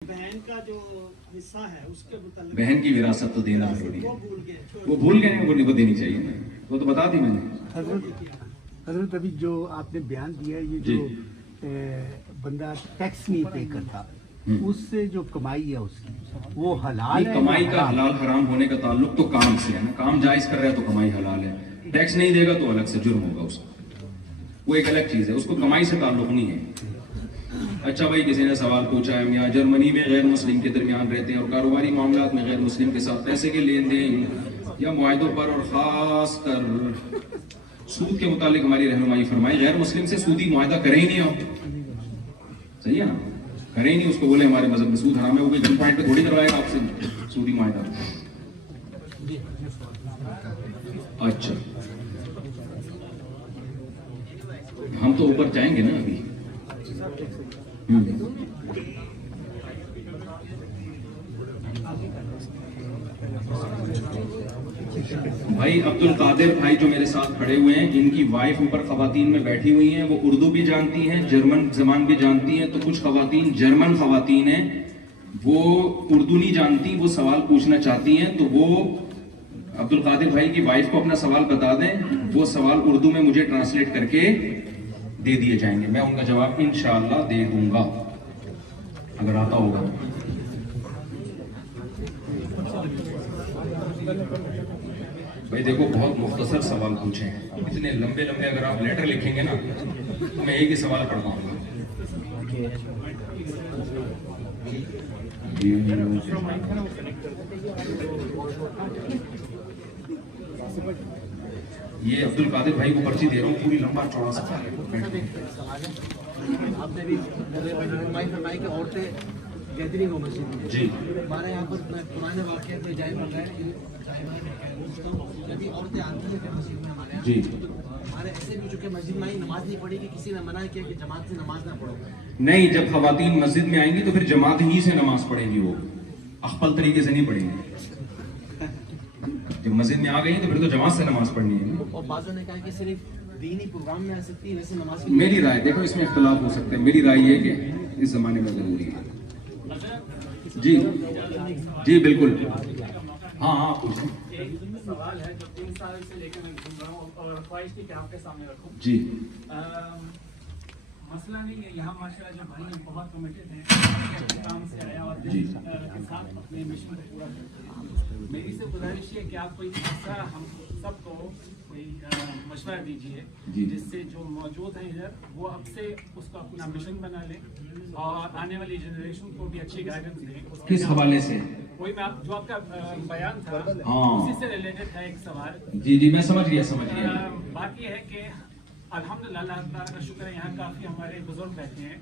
बहन का जो हिस्सा है उसके मुताबिक बहन की विरासत तो देना जरूरी है। वो भूल गए हैं, वो देनी चाहिए। वो तो बता दी मैंने। हजरत अभी जो आपने बयान दिया ये जो बंदा टैक्स नहीं पे करता उससे जो कमाई है उसकी वो हलाल है। कमाई का हलाल हराम होने का ताल्लुक तो काम से है ना। काम जायज कर रहा है तो कमाई हलाल है। टैक्स नहीं देगा तो अलग से जुर्म होगा उसका, वो एक अलग चीज है। उसको कमाई से ताल्लुक नहीं है। अच्छा भाई, किसी ने सवाल पूछा है, मियाँ जर्मनी में गैर मुस्लिम के दरमियान रहते हैं और कारोबारी मामलात में गैर मुस्लिम के साथ पैसे के लेन देन या मुआहदों पर और खास कर सूद के मुतालिक हमारी रहनुमाई फरमाई। गैर मुस्लिम से सूदी मुआहदा करें ही नहीं आप, सही है ना, करें ही नहीं। उसको बोले हमारे मजहब में सूद हराम है, वो भी गन पॉइंट पे थोड़ी करवाएगा आपसे सूदी मुआहदा। अच्छा, हम तो ऊपर जाएंगे ना अभी। भाई अब्दुल कादिर भाई जो मेरे साथ खड़े हुए हैं, इनकी वाइफ ऊपर खवातीन में बैठी हुई हैं। वो उर्दू भी जानती हैं, जर्मन जबान भी जानती हैं। तो कुछ खवातीन जर्मन खवातीन हैं, वो उर्दू नहीं जानती, वो सवाल पूछना चाहती हैं। तो वो अब्दुल कादिर भाई की वाइफ को अपना सवाल बता दें, वो सवाल उर्दू में मुझे ट्रांसलेट करके दे दिए जाएंगे। मैं उनका जवाब इंशाअल्लाह दे दूंगा अगर आता होगा। भाई देखो, बहुत मुख्तसर सवाल पूछे हैं। इतने लंबे लंबे अगर आप लेटर लिखेंगे ना तो मैं एक ही सवाल पढ़ पाऊंगा। ये अब्दुल कादिर भाई को पर्ची दे रहा हूँ, पूरी लंबा चौड़ा सवाल है। आपने भी फरमाई कि औरतें गैदरिंग हो मस्जिद में। जी, हमारे यहाँ पर पुराने वाक़े में जाए होता है जब औरतें आती हैं मस्जिद में हमारे यहाँ। जी, हमारे ऐसे भी चुके मस्जिद में नमाज नहीं पढ़ी कि किसी ने मना किया कि जमात से नमाज ना पढ़ो। नहीं, जब खवातीन मस्जिद में आएंगी तो फिर जमात ही से नमाज पढ़ेंगी, वो अख्पल तरीके से नहीं पढ़ेंगी। जब मस्जिद में आ गई तो फिर तो जमात से नमाज पढ़नी है। और बाज़ों ने कहा कि सिर्फ दीनी प्रोग्राम में आ सकती है, वैसे नमाज। मेरी राय देखो, इसमें इख्तिलाफ हो सकते हैं। मेरी राय ये कि इस जमाने में जरूरी है। जी जी बिल्कुल। हाँ हाँ, सवाल है जो 3 साल से लेकर मैं घूम रहा हूँ और ख्वाहिश थी कि आपके सामने रखूं। जी, मसला नहीं है, यहाँ माशाल्लाह जो भाई हैं बहुत कमिटेड हैं, काम से आया और के साथ अपने मिशन को पूरा करते हैं। मेरी से गुजारिश है कि आप कोई ऐसा हम सबको कोई मशवरा दीजिए जिससे जो मौजूद हैं इधर वो अब से उसको अपना मिशन बना लें और आने वाली जनरेशन को भी अच्छी गाइडेंस दें। किस हवाले से? वही मैं जो आपका बयान था उसी से रिलेटेड था एक सवाल। जी जी, मैं समझ गया। बात ये है कि अल्हम्दुलिल्लाह अल्लाह ताला का शुक्र है, यहाँ काफ़ी हमारे बुजुर्ग बैठे हैं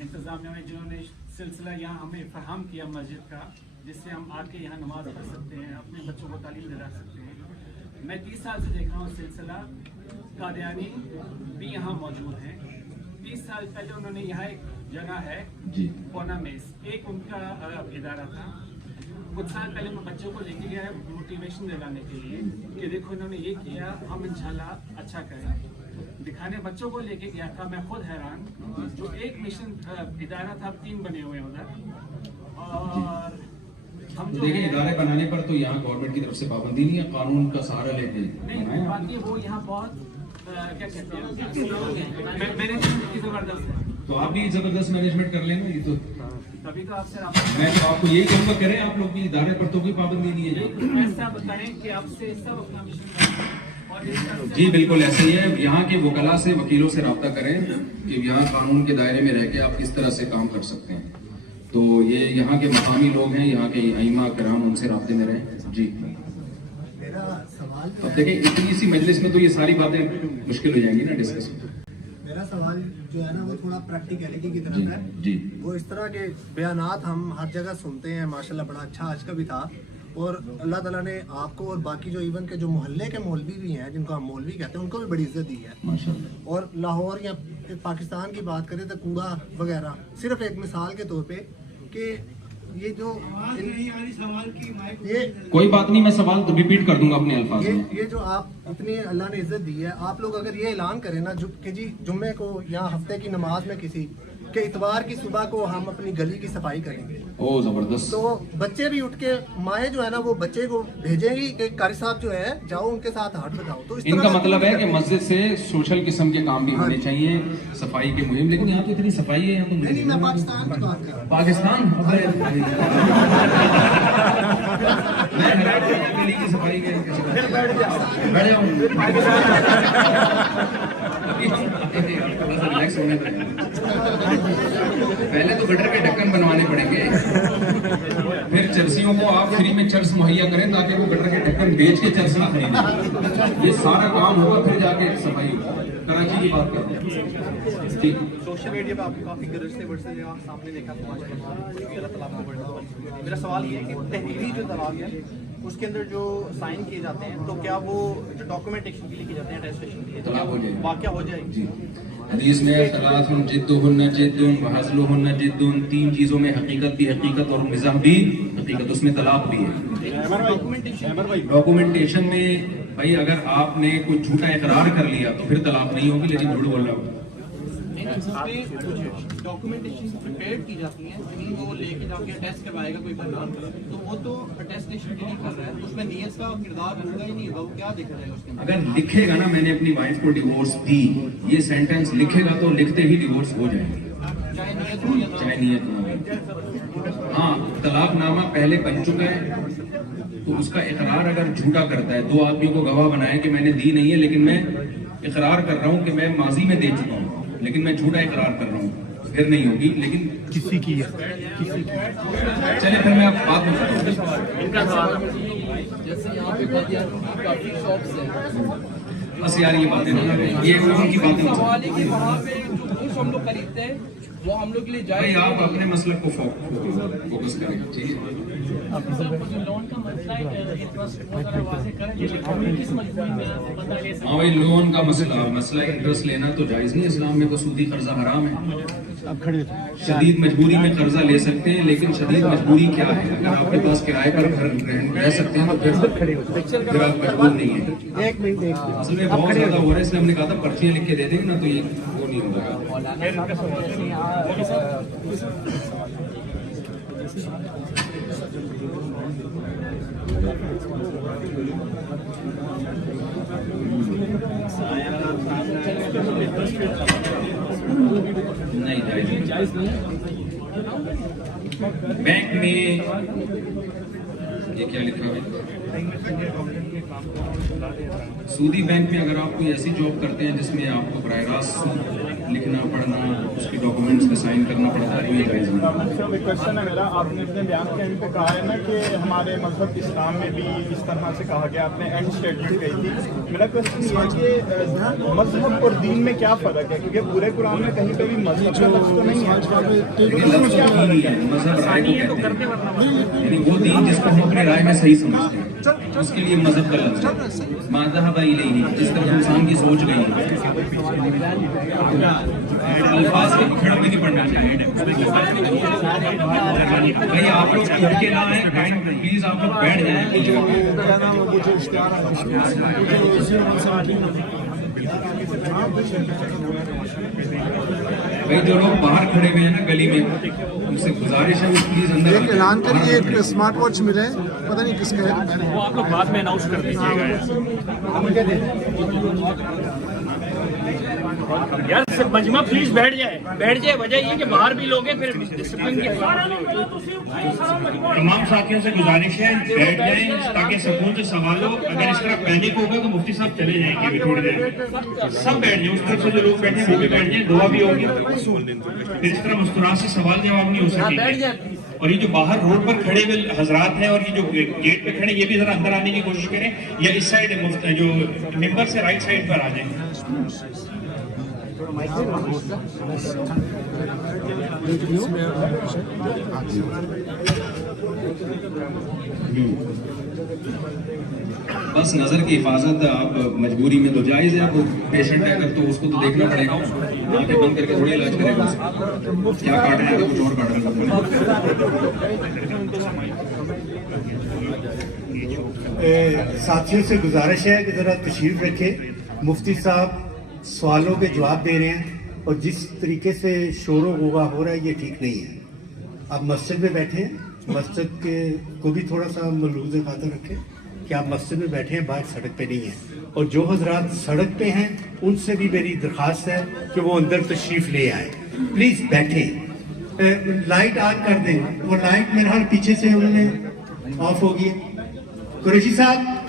इंतजामिया में, जिन्होंने सिलसिला यहाँ हमें फराहम किया मस्जिद का, जिससे हम आके यहाँ नमाज पढ़ सकते हैं, अपने बच्चों को तालीम दिला सकते हैं। मैं 30 साल से देख रहा हूँ सिलसिला कादियानी भी यहाँ मौजूद हैं। 30 साल पहले उन्होंने यहाँ एक जगह है कोना मेस, एक उनका इदारा था। कुछ साल पहले मैं बच्चों को लेके गया है मोटिवेशन दिलाने के लिए कि देखो इन्होंने ये किया, हम इंशाल्लाह अच्छा करें। दिखाने बच्चों को लेके गया था, मैं खुद हैरान। जो एक मिशन इदारा था, 3 बने हुए उधर। और हम जो देखिए, इदारे बनाने पर तो यहाँ गवर्नमेंट की तरफ से पाबंदी नहीं है, कानून का सहारा लेके नहीं, बाकी वो यहाँ बहुत क्या कहते हैं मैनेजमेंट की जबरदस्त है। तो आप भी जबरदस्त मैनेजमेंट कर लेंगे। ये तो तभी तो आपसे मैं तो आपको यही कहूँगा, करें आप लोग भी, इदारे पर तो कोई पाबंदी नहीं है। ऐसा बताएं कि आपसे सब अपना मिशन। जी बिल्कुल ऐसे ही है। यहाँ के वकला से, वकीलों से रब्ता करें कि यहाँ कानून के दायरे में रह के आप किस तरह से काम कर सकते हैं। तो ये यहाँ के मकामी लोग हैं, यहाँ के अइमा कराम, उनसे रब्ते में रहें। जी, मेरा सवाल तो देखिए, इतनी सी मजलिस में तो ये सारी बातें मुश्किल हो जाएंगी ना डिस्कस। मेरा सवाल जो है ना वो थोड़ा प्रैक्टिकलिटी की तरफ है। जी, वो इस तरह के बयानात हम हर जगह सुनते हैं, माशाल्लाह बड़ा अच्छा आज का भी था। और अल्लाह ताला ने आपको और बाकी जो इवन के जो मोहल्ले के मौलवी भी हैं, जिनको हम मौलवी कहते हैं, उनको भी बड़ी इज्जत दी है माशाल्लाह। और लाहौर या पाकिस्तान की बात करें तो कूड़ा वगैरह सिर्फ एक मिसाल के तौर पे कि ये जो ये कोई बात नहीं, मैं सवाल तो रिपीट कर दूंगा अपने अल्फाज में। ये जो आप इतनी अल्लाह ने इज्जत दी है, आप लोग अगर ये ऐलान करें ना कि जी जुम्मे को या हफ्ते की नमाज में किसी कि इतवार की सुबह को हम अपनी गली की सफाई करेंगे। ओ जबरदस्त। तो बच्चे भी उठ के, माएँ जो है ना वो बच्चे को भेजेंगी कि कारी साहब जो है जाओ उनके साथ हाथ बजाओ। तो इस इनका तरह मतलब है कि मस्जिद से सोशल किस्म के काम भी होने चाहिए, सफाई के मुहिम। लेकिन यहाँ तो इतनी सफाई है, यहाँ तो नहीं, मैं पाकिस्तान की बात कर रहा हूँ। पाकिस्तान मैं हैरान हूँ, गली की सफाई के बैठ जाऊँ रिलैक्स होने दें। पहले तो गटर के ढक्कन बनवाने पड़ेंगे, फिर चर्सियों को आप फ्री में चर्स मुहैया करें ताकि वो गटर के ढक्कन बेच के चर्स ना खरीदें। ये सारा काम होगा फिर जाके सफाई होगा। कराची की बात कर रहे हैं। सोशल मीडिया पे आपको काफी गरजते वर्ड्स सामने देखा तो मेरा सवाल ये है कि तहरीरी जो तलाक है उसके अंदर जो साइन किए जाते हैं तो क्या वो जो डॉक्यूमेंटेशन के लिए किए जाते हैं, अटेस्टेशन के लिए, तो क्या तलाक हो जाएगी। वाक़या हो जाएगी? हदीस में सलासुन जिद्दुहुन्ना जिद्दुन व हज़लुहुन्ना जिद्दुन, 3 चीजों में हकीकत भी हकीकत और मिज़ाह भी हकीकत, उसमें तलाक भी है। डॉक्यूमेंटेशन में भाई अगर आपने कोई झूठा इकरार कर लिया तो फिर तलाक नहीं होगी, लेकिन झूठ बोल रहा हो। डॉक्यूमेंटेशन प्रिपेयर की जाती है, वो लेके जाके टेस्ट करवाएगा कोई बंदा, तो वो तो अटेस्टेशन के लिए कर रहा है, उसमें नियत का किरदार होगा ही नहीं होगा, वो क्या देखा जाएगा उसके अंदर? अगर लिखेगा ना मैंने अपनी वाइफ को डिवोर्स दी, ये सेंटेंस लिखेगा तो लिखते ही डिवोर्स हो जाएगी, चाहे नियत हो या चाहे नियत ना हो। हाँ, तलाकनामा पहले बन चुका है तो उसका इकरार अगर झूठा करता है, 2 आदमियों को गवाह बनाए कि मैंने दी नहीं है लेकिन मैं इकरार कर रहा हूँ कि मैं माजी में दे चुका हूँ, लेकिन मैं झूठा इकरार कर रहा हूँ, फिर नहीं होगी। लेकिन किसी की चले फिर मैं आप बात में बताऊँ। जैसे यहाँ पे काफी शॉप्स हैं, बस यार ये बातें ना करें, ये उनकी बातें ना सवाल है कि वहाँ पे जो कुछ हम लोग खरीदते हैं वो हम लोग के लिए भाई जाए। आप अपने मसले को फोकस करें, ठीक है। लोन का मसला है, इंटरेस्ट वगैरह वाज़ेह करें कि किस मजबूरी में बंदा ले सकता है। हाँ भाई, लोन का मसला इंटरेस्ट लेना तो जायज़ नहीं, इस्लाम में तो सूदी कर्जा हराम है। शदीद मजबूरी में कर्जा ले सकते हैं, लेकिन शदीद मजबूरी क्या है? अगर आपके पास किराए पर घर रह सकते हैं तो फिर आप मजबूर नहीं है। असल में बहुत ज्यादा हो रहा है, इसलिए हमने कहा था पर्चियां लिख के दे देंगे ना तो ये वो नहीं होगा। नहीं जायज नहीं। बैंक में ये क्या लिखा है? सूदी बैंक में अगर आप कोई ऐसी जॉब करते हैं जिसमें आपको बराह रास्त लिखना पढ़ना, उसके डॉक्यूमेंट्स पे साइन करना पड़ता है, तो ये जायज नहीं। एक क्वेश्चन है मेरा, आपने अपने बयान के एंड पे कहा है ना कि हमारे मजहब इस्लाम में भी इस तरह से कहा गया, आपने एंड स्टेटमेंट कही थी। मेरा क्वेश्चन ये है कि मजहब और दीन में क्या फ़र्क है? क्योंकि पूरे कुरान में कहीं पे भी मजहब का लफ्ज़ तो नहीं है। मजहब राय को कहते हैं, यानी वो दीन जिसको हम अपनी राय में सही समझते हैं, उसके लिए मजहब का लफ्ज़ है। माज़हबा इलैहि, जिस तरह इंसान की सोच गई है। अल्फाज के खड़ में नहीं पड़ना चाहिए भाई। आप लोग उठ के ना आए, प्लीज आप लोग बैठ जाएं कुछ। भाई जो लोग बाहर खड़े हुए हैं ना गली में, उनसे गुजारिश है प्लीज अंदर ऐलान करिए, एक स्मार्ट वॉच मिले, पता नहीं किसका है। वो आप लोग बाद में अनाउंस कर दीजिएगा यार। सब मजमा प्लीज बैठ जाए। वजह ये कि बाहर भी लोग हैं, फिर डिसिप्लिन की तमाम साथियों से गुजारिश है बैठ जाएं ताकि सुकून से सवाल हो। अगर इस तरह पैनिक होगा तो मुफ्ती साहब चले जाएंगे अभी थोड़ी देर। सब बैठ जाए, उस तरफ से जो लोग बैठे हैं वो भी बैठ जाए, दुआ भी होगी। फिर इस तरह मुस्कुराहट से सवाल जवाब नहीं हो सकेंगे। और ये जो बाहर रोड पर खड़े हुए हजरात हैं और ये जो गेट पे खड़े, ये भी जरा अंदर आने की कोशिश करें, या इस साइड जो मेंबर से राइट साइड पर आ जाए। बस नजर की हिफाजत आप मजबूरी में तो जायज है। अब पेशेंट है अगर तो उसको तो देखना पड़ेगा, आंखें बंद करके थोड़ी इलाज करेगा। क्या काटना है कुछ और काटना है। साथियों से गुजारिश है कि जरा तशरीफ रखे, मुफ्ती साहब सवालों के जवाब दे रहे हैं। और जिस तरीके से शोर गुबा हो रहा है ये ठीक नहीं है। आप मस्जिद में बैठे हैं, मस्जिद के को भी थोड़ा सा मलूज़ खातर रखें कि आप मस्जिद में बैठे हैं, बाहर सड़क पे नहीं हैं। और जो हजरात सड़क पे हैं उनसे भी मेरी दरख्वास्त है कि वो अंदर तशरीफ़ ले आए, प्लीज़ बैठें। लाइट ऑन कर दें, वो लाइट मेरे हाल पीछे से उन्होंने ऑफ होगी। कुरैशी साहब